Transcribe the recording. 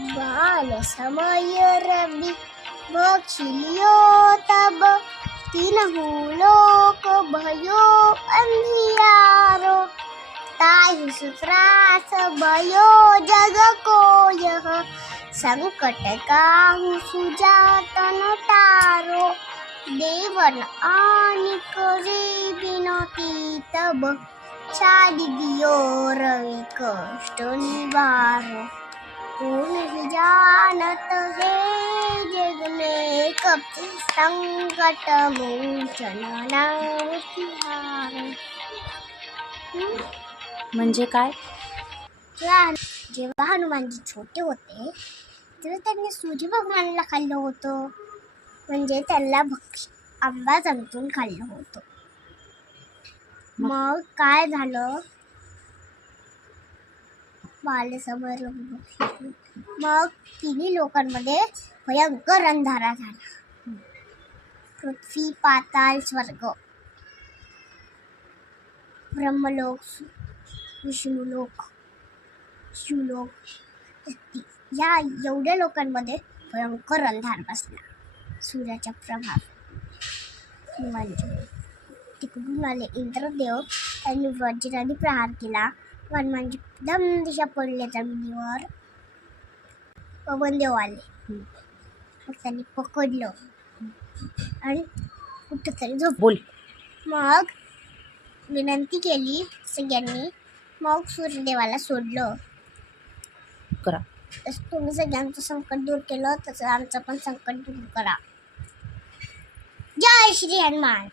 बाल समय रवि बखिलियो तब तीनहु लोक भयो अंधियारो ताहि सुत्रास भयो जग को यह संकट काहू सुजातन तारो देवन आनि करे बिनती तब छाड़ी दियो रवि कष्ट निवारो कौन ही जानत है जग में कब संकट मोचन नाम तिहार। म्हणजे काय? जेव्हा हनुमानजी छोटे होते तेव्हा त्यांनी सूर्य भगवानला खाल्लं होतं, म्हणजे त्यांना आंबा चमचून खाल्लं होतं. मग काय झालं? बालसमर मग तिन्ही लोकांमध्ये भयंकर अंधारा झाला. पृथ्वी, पाताळ, स्वर्ग, ब्रह्मलोक, विष्णुलोक, शिवलोक या एवढ्या लोकांमध्ये भयंकर अंधार बसला. सूर्याच्या प्रभाव तिकडून आले इंद्रदेव. त्यांनी वज्राने प्रहार केला. हनुमानजी दम दिशा पडले जमिनीवर. पवनदेव आले. मग त्यांनी पकडलं आणि कुठंतरी झोपवलं. मग विनंती केली सगळ्यांनी. मग सूर्यदेवाला सोडलं. तसं तुम्ही सगळ्यांचं संकट दूर केलं तसं आमचं पण संकट दूर करा. जय श्री हनुमान.